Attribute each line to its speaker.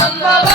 Speaker 1: Sambal.